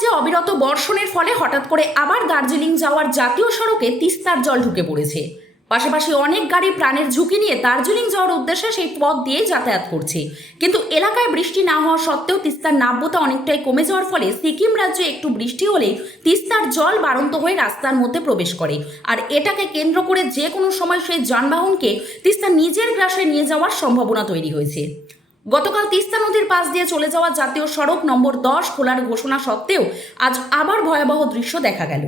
রাজ্যে অবিরত বর্ষণের ফলে হঠাৎ করে আবার দার্জিলিং যাওয়ার জাতীয় সড়কে তিস্তার জল ঢুকে পড়েছে। পাশাপাশি অনেক গাড়ি প্রাণের ঝুঁকি নিয়ে দার্জিলিং যাওয়ার উদ্দেশ্যে সেই পথ দিয়েই যাতায়াত করছে। কিন্তু এলাকায় বৃষ্টি না হওয়া সত্ত্বেও তিস্তার নাব্যতা অনেকটাই কমে যাওয়ার ফলে সিকিম রাজ্যে একটু বৃষ্টি হলেই তিস্তার জল বাড়ন্ত হয়ে রাস্তার মধ্যে প্রবেশ করে। আর এটাকে কেন্দ্র করে যে কোনো সময় সেই যানবাহনকে তিস্তা নিজের গ্রাসে নিয়ে যাওয়ার সম্ভাবনা তৈরি হয়েছে। গতকাল তিস্তা নদীর পাশ দিয়ে চলে যাওয়া জাতীয় সড়ক নম্বর দশ খোলার ঘোষণা সত্ত্বেও আজ আবার ভয়াবহ দৃশ্য দেখা গেল।